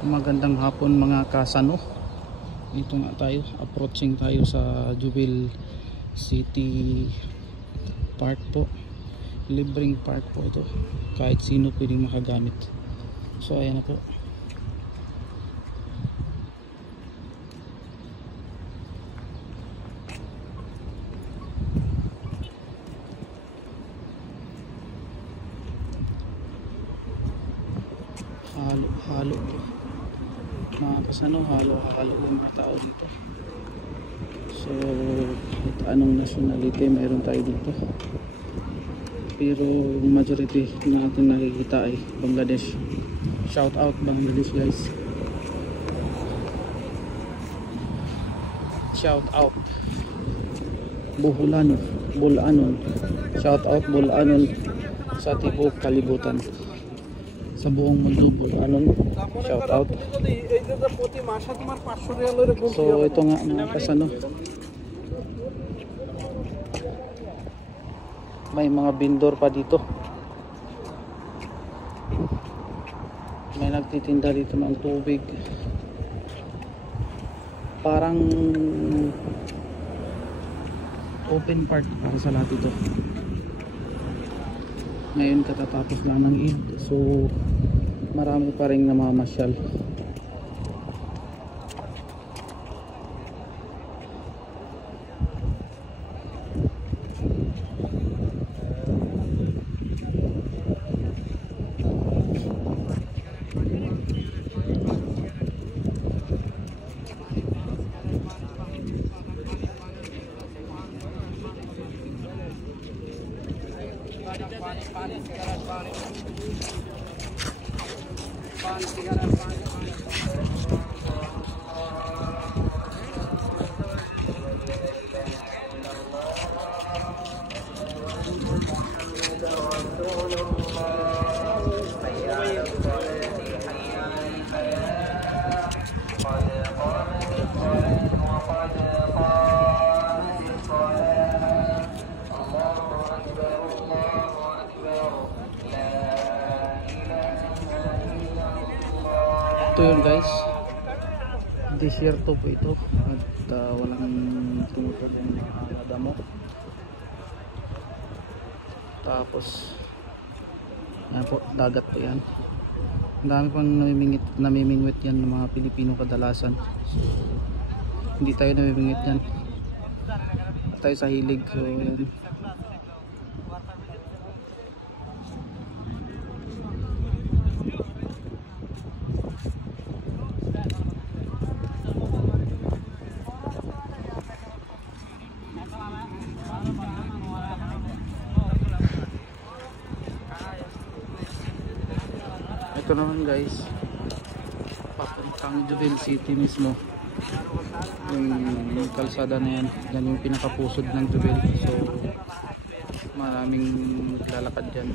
Magandang hapon mga kasano. Dito nga tayo, approaching tayo sa Jubel City Park po. Libreng park po ito. Kahit sino pwedeng makagamit. So ayan na po. Halo mga kasano, halo yung mga tao dito. So kahit anong nationality mayroon tayo dito, pero majority na ating nakikita ay Bangladesh. Shout out Bangladesh guys, shout out Bulanon, shout out Bulanon sa tibok kalibutan, sa buong mundo. Bulanon, shout out. So ito nga mga kasano, may mga vendor pa dito, may nagtitinda dito ng tubig, parang open park para sa lahat ito. Ngayon katatapos lang ng Eid, so marami pa rin namamasyal. Ito yun guys, desierto po ito at walang tumutulong na damo. Tapos yan po, dagat po yan. Ang dami pang namimingwit yan ng mga Pilipino kadalasan. So, hindi tayo namimingwit yan, tayo sa hilig. So yan. Ito naman guys, papuntang Jubel City mismo. Yung kalsada na yan, yan yung pinakapusod ng Jubel. So maraming lalakad dyan.